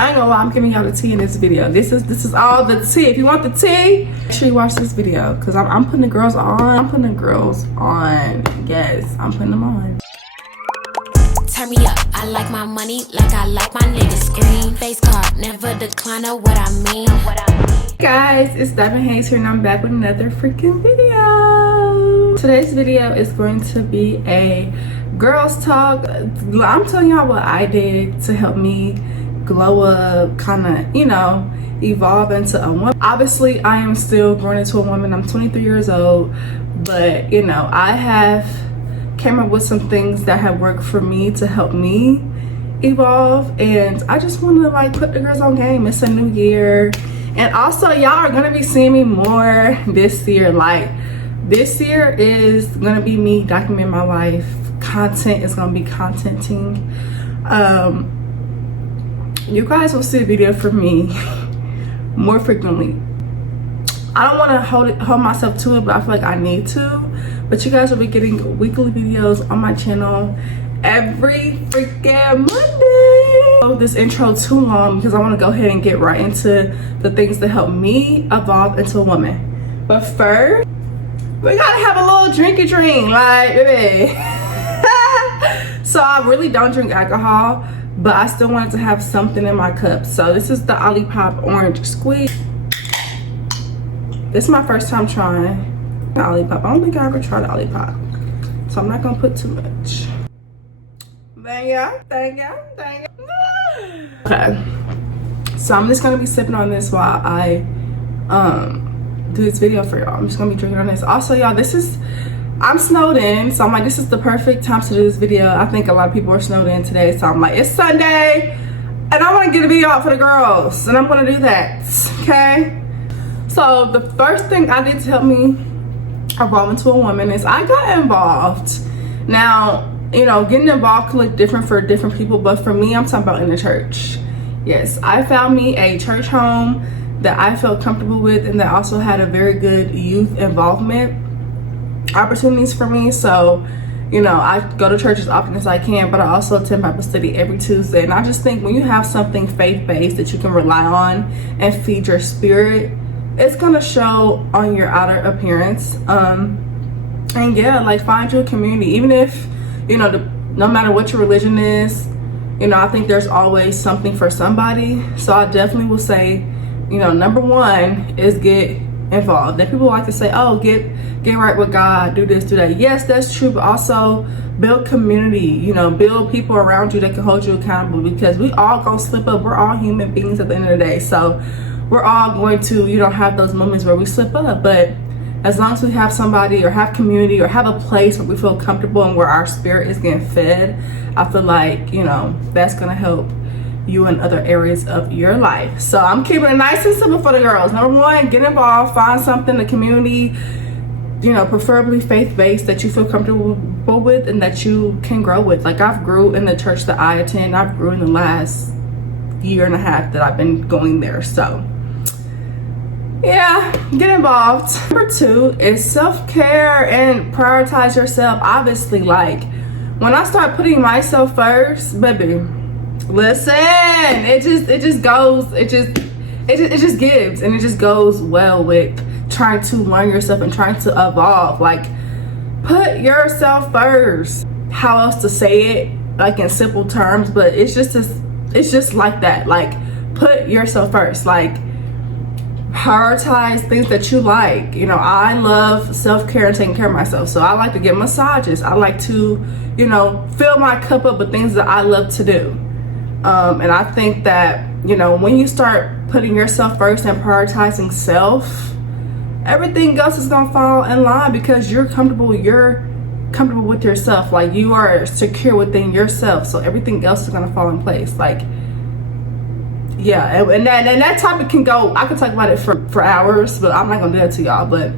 I ain't gonna lie, I'm giving y'all the tea in this video. This is all the tea. If you want the tea, make sure you watch this video because I'm putting the girls on. I'm putting the girls on. Yes, I'm putting them on. Turn me up, I like my money like I like my niggas. Scream, face card, never decline of what I mean. Guys, it's Diamond Hayes here and I'm back with another freaking video. Today's video is going to be a girls talk. I'm telling y'all what I did to help me glow up, kind of, you know, evolve into a woman. Obviously, I am still growing into a woman. I'm 23 years old, but you know, I have came up with some things that have worked for me to help me evolve, and I just want to like put the girls on game. It's a new year, and also y'all are gonna be seeing me more this year. Like this year is gonna be me documenting my life. Content is gonna be contenting. You guys will see a video from me more frequently. I don't want to hold myself to it, but I feel like I need to. But you guys will be getting weekly videos on my channel every freaking Monday. This intro too long because I want to go ahead and get right into the things that help me evolve into a woman. But first, we gotta have a little drinky drink, like baby. So I really don't drink alcohol, but I still wanted to have something in my cup. So this is the Olipop Orange Squeeze. This is my first time trying the Olipop. I don't think I ever tried the Olipop, so I'm not gonna put too much. Thank you. Okay, so I'm just gonna be sipping on this while I do this video for y'all. I'm just gonna be drinking on this. Also, y'all, I'm snowed in, so I'm like, this is the perfect time to do this video. I think a lot of people are snowed in today, so I'm like, it's Sunday, and I want to get a video out for the girls, and I'm gonna do that, okay? So the first thing I did to help me evolve into a woman is I got involved. Now, you know, getting involved can look different for different people, but for me, I'm talking about in the church. Yes, I found me a church home that I felt comfortable with and that also had a very good youth involvement opportunities for me. So, you know, I go to church as often as I can, but I also attend Bible study every Tuesday. And I just think when you have something faith-based that you can rely on and feed your spirit, it's gonna show on your outer appearance. And yeah, like find you a community, even if, you know, no matter what your religion is, you know, I think there's always something for somebody. So I definitely will say, you know, number one is get involved. Then people like to say, oh, get right with God, do this, do that. Yes, that's true, but also build community, you know, build people around you that can hold you accountable, because we all gonna slip up. We're all human beings at the end of the day, so we're all going to, you know, have those moments where we slip up. But as long as we have somebody or have community or have a place where we feel comfortable and where our spirit is getting fed, I feel like, you know, that's gonna help you in other areas of your life. So I'm keeping it nice and simple for the girls. Number one, get involved, find something, a community, you know, preferably faith-based that you feel comfortable with and that you can grow with. Like I've grew in the church that I attend. I've grew in the last year and a half that I've been going there. So yeah, get involved. Number two is self-care and prioritize yourself. Obviously, like when I start putting myself first, baby, listen, it just gives, and it just goes well with trying to learn yourself and trying to evolve. Like put yourself first. How else to say it, like in simple terms, but it's just like that. Like put yourself first. Like prioritize things that you like. You know, I love self-care and taking care of myself, so I like to get massages. I like to, you know, fill my cup up with things that I love to do. And I think that, you know, when you start putting yourself first and prioritizing self, everything else is gonna fall in line because you're comfortable with yourself. Like you are secure within yourself, so everything else is gonna fall in place. Like yeah, and that topic can go, I could talk about it for hours, but I'm not gonna do that to y'all. But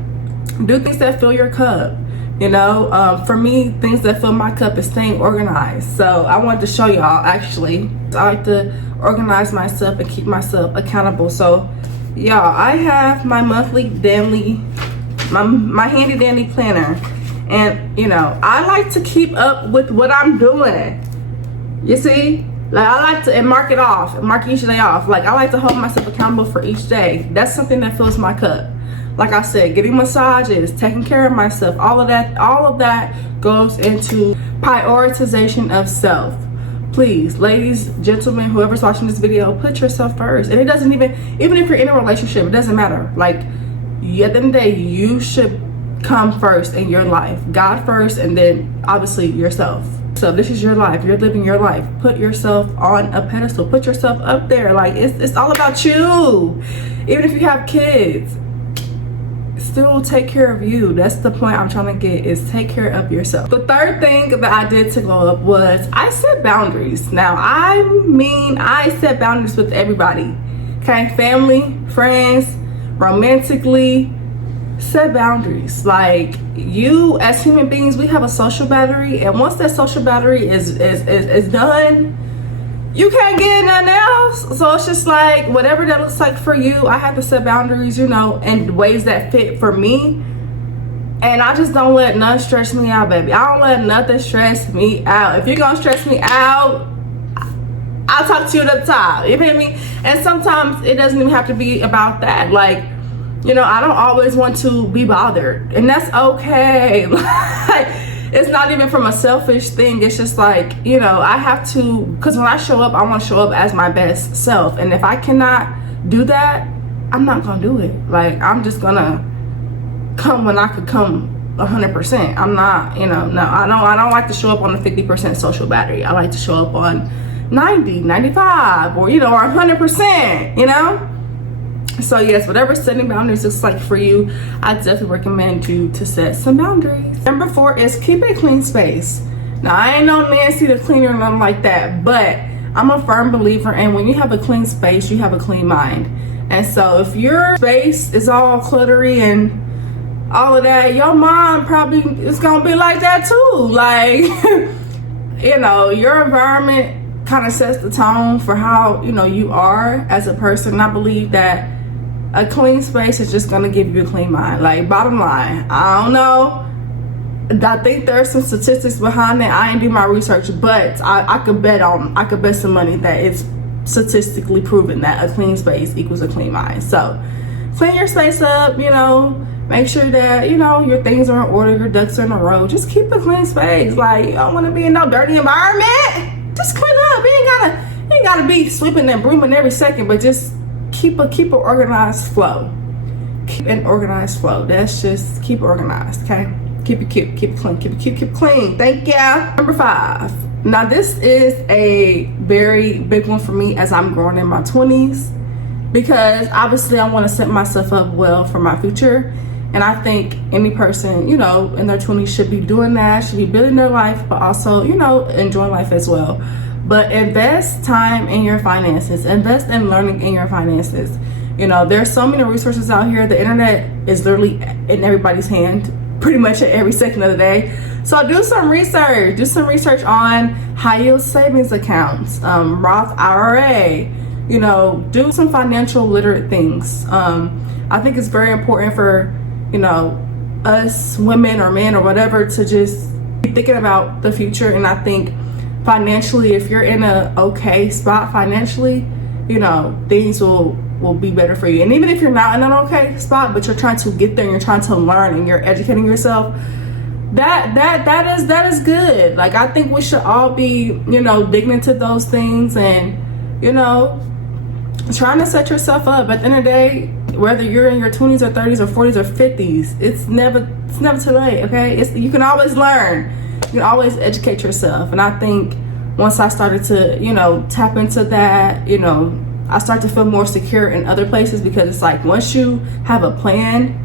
do things that fill your cup. You know, for me, things that fill my cup is staying organized. So I wanted to show y'all, actually. I like to organize myself and keep myself accountable. So y'all, I have my monthly daily, my handy dandy planner. And, you know, I like to keep up with what I'm doing. You see? Like, I like to, and mark it off, mark each day off. Like, I like to hold myself accountable for each day. That's something that fills my cup. Like I said, getting massages, taking care of myself, all of that goes into prioritization of self. Please, ladies, gentlemen, whoever's watching this video, put yourself first. And it doesn't even if you're in a relationship, it doesn't matter. Like, at the end of the day, you should come first in your life. God first, and then obviously yourself. So this is your life. You're living your life. Put yourself on a pedestal. Put yourself up there. Like, it's all about you. Even if you have kids, still take care of you. That's the point I'm trying to get, is take care of yourself. The third thing that I did to glow up was I set boundaries. Now, I set boundaries with everybody. Okay, family, friends, romantically. Set boundaries. Like, you as human beings, we have a social battery, and once that social battery is done, you can't get nothing else. So it's just like, whatever that looks like for you, I have to set boundaries, you know, in ways that fit for me. And I just don't let none stress me out, baby. I don't let nothing stress me out. If you're gonna stress me out, I'll talk to you at the top. You feel me? And sometimes it doesn't even have to be about that. Like, you know, I don't always want to be bothered, and that's okay. Like, it's not even from a selfish thing. It's just like, you know, I have to, because when I show up, I want to show up as my best self. And if I cannot do that, I'm not going to do it. Like, I'm just going to come when I could come 100%. I'm not, you know, no, I don't like to show up on a 50% social battery. I like to show up on 90, 95, or, you know, or 100%, you know? So yes, whatever setting boundaries looks like for you, I definitely recommend you to set some boundaries. Number 4 is keep a clean space. Now, I ain't no Nancy the cleaner or nothing like that, but I'm a firm believer in when you have a clean space, you have a clean mind. And so if your space is all cluttery and all of that, your mind probably is gonna be like that too. Like, you know, your environment kind of sets the tone for how, you know, you are as a person. And I believe that a clean space is just gonna give you a clean mind. Like, bottom line, I don't know. I think there's some statistics behind it. I didn't do my research, but I could bet some money that it's statistically proven that a clean space equals a clean mind. So clean your space up, you know, make sure that, you know, your things are in order, your ducks are in a row. Just keep a clean space. Like, you don't want to be in no dirty environment. Just clean up. You ain't gotta be sweeping and brooming every second, but just keep an organized flow. Keep an organized flow. That's just, keep organized, okay? Keep it cute, keep it clean, keep it clean. Thank ya. Number 5. Now, this is a very big one for me as I'm growing in my 20s, because obviously I want to set myself up well for my future. And I think any person, you know, in their 20s should be doing that, should be building their life, but also, you know, enjoying life as well. But invest time in your finances. Invest in learning in your finances. You know, there's so many resources out here. The internet is literally in everybody's hand pretty much at every second of the day. So do some research. Do some research on high yield savings accounts, Roth IRA. You know, do some financial literate things. I think it's very important for, you know, us women or men or whatever to just be thinking about the future. And I think financially, if you're in a okay spot financially, you know, things will be better for you. And even if you're not in an okay spot, but you're trying to get there and you're trying to learn and you're educating yourself, that is good. Like, I think we should all be, you know, digging into those things and, you know, trying to set yourself up. At the end of the day, whether you're in your 20s or 30s or 40s or 50s, it's never too late, okay? You can always learn. You can always educate yourself. And I think once I started to, you know, tap into that, you know, I start to feel more secure in other places, because it's like, once you have a plan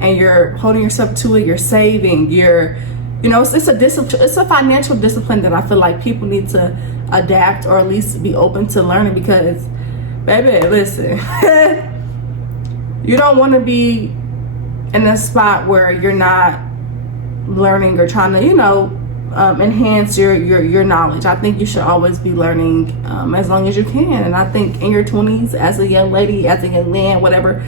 and you're holding yourself to it, you're saving, you're, you know, it's a discipline, it's a financial discipline that I feel like people need to adapt, or at least be open to learning. Because, baby, listen, you don't want to be in a spot where you're not learning or trying to, you know, enhance your knowledge. I think you should always be learning as long as you can. And I think in your 20s, as a young lady, as a young man, whatever,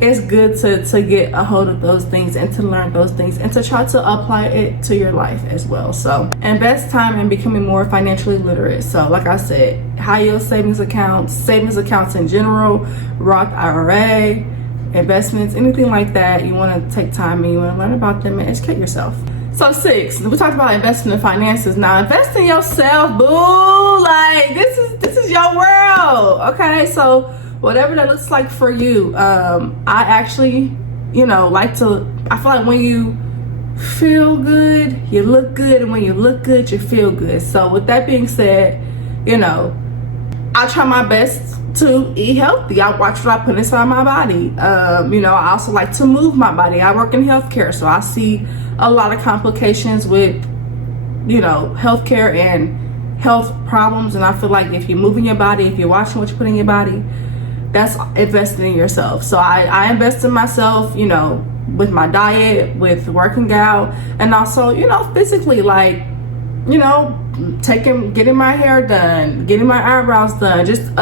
it's good to get a hold of those things and to learn those things and to try to apply it to your life as well. So invest time in becoming more financially literate. So like I said, high yield savings accounts in general, Roth IRA, investments, anything like that. You want to take time and you want to learn about them and educate yourself. So 6, we talked about investing in finances. Now invest in yourself, boo. Like this is your world. Okay, so whatever that looks like for you. I actually, like to, I feel like when you feel good, you look good, and when you look good, you feel good. So with that being said, I try my best to eat healthy. I watch what I put inside my body. I also like to move my body. I work in healthcare, so I see a lot of complications with, healthcare and health problems. And I feel like if you're moving your body, if you're watching what you put in your body, that's investing in yourself. So I invest in myself, with my diet, with working out, and also, physically, like, getting my hair done, getting my eyebrows done, just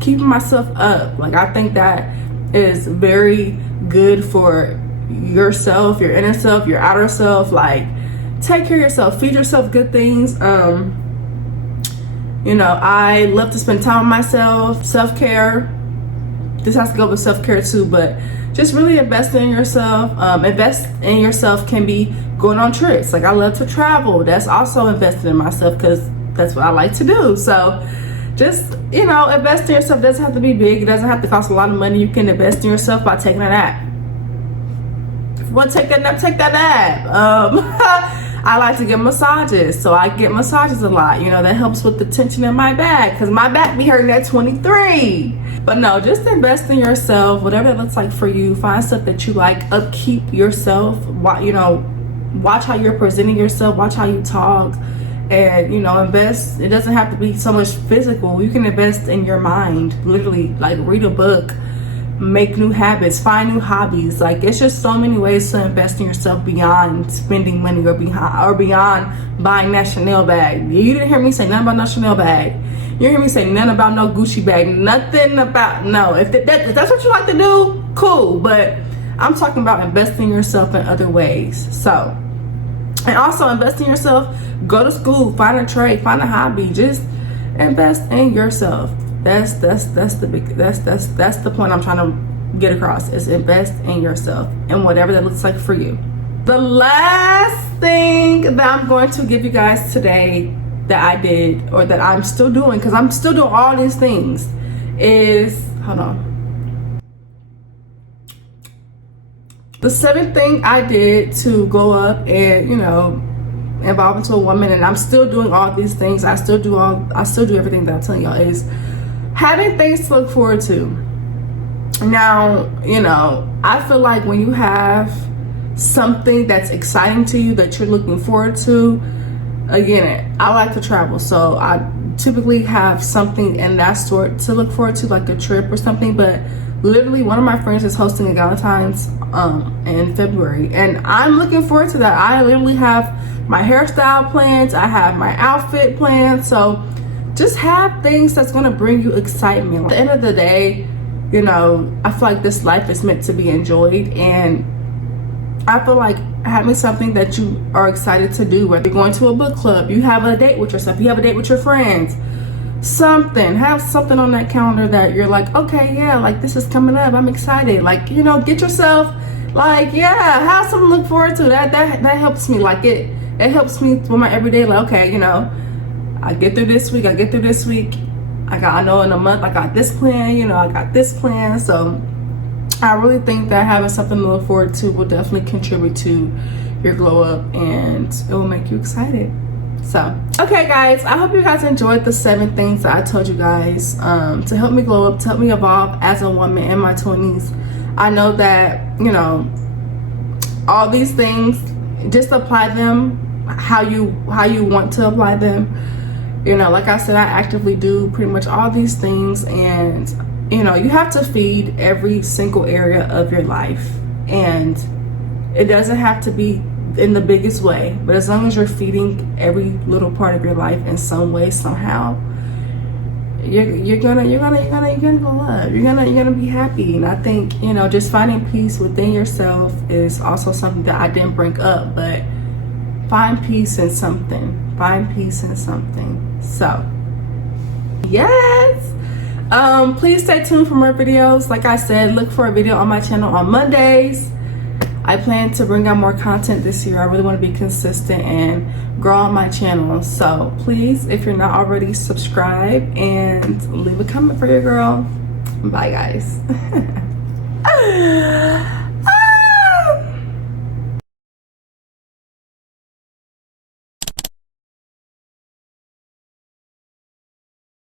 keeping myself up. Like, I think that is very good for yourself, your inner self, your outer self. Like, take care of yourself, feed yourself good things. I love to spend time with myself. Self-care, this has to go with self-care too, but just really invest in yourself. Invest in yourself can be going on trips. Like, I love to travel. That's also investing in myself because that's what I like to do. So just, invest in yourself. It doesn't have to be big. It doesn't have to cost a lot of money. You can invest in yourself by taking a nap. If you want to take that nap, take that nap. I like to get massages, so I get massages a lot. That helps with the tension in my back because my back be hurting at 23. But no, just invest in yourself, whatever it looks like for you. Find stuff that you like, upkeep yourself. Watch how you're presenting yourself, watch how you talk, and invest. It doesn't have to be so much physical. You can invest in your mind, literally, like read a book, make new habits, find new hobbies. Like, it's just so many ways to invest in yourself beyond spending money or beyond buying that Chanel bag. You didn't hear me say nothing about no Chanel bag. You didn't hear me say nothing about no Gucci bag. Nothing about, no. If that's what you like to do, cool. But I'm talking about investing in yourself in other ways. So, and also invest in yourself. Go to school, find a trade, find a hobby. Just invest in yourself. That's the point I'm trying to get across, is invest in yourself and whatever that looks like for you. The last thing that I'm going to give you guys today that I did, or that I'm still doing, because I'm still doing all these things, is, hold on. The 7th thing I did to go up and, evolve into a woman, and I'm still doing all these things. I still do everything that I'm telling y'all, is having things to look forward to. Now, I feel like when you have something that's exciting to you that you're looking forward to, again, I like to travel, so I typically have something in that sort to look forward to, like a trip or something. But literally, one of my friends is hosting a Valentine's in February, and I'm looking forward to that. I literally have my hairstyle plans, I have my outfit plans. So just have things that's going to bring you excitement. At the end of the day, I feel like this life is meant to be enjoyed, and I feel like having something that you are excited to do, whether you're going to a book club, you have a date with yourself, you have a date with your friends, have something on that calendar that you're like, okay, yeah, like this is coming up, I'm excited. Like, get yourself, like, yeah, have something to look forward to. That helps me. Like, it helps me with my everyday, like, okay, I get through this week, I know in a month I got this plan, I got this plan. So I really think that having something to look forward to will definitely contribute to your glow up, and it will make you excited. So, okay guys, I hope you guys enjoyed the 7 things that I told you guys to help me glow up, to help me evolve as a woman in my 20s. I know that, all these things, just apply them how you want to apply them. Like I said, I actively do pretty much all these things, and you have to feed every single area of your life, and it doesn't have to be in the biggest way, but as long as you're feeding every little part of your life in some way, somehow, you're gonna go up. You're gonna be happy. And I think, you know, just finding peace within yourself is also something that I didn't bring up, but find peace in something. Find peace in something. So yes. Please stay tuned for more videos. Like I said, look for a video on my channel on Mondays. I plan to bring out more content this year. I really want to be consistent and grow on my channel. So please, if you're not already, subscribe and leave a comment for your girl. Bye guys.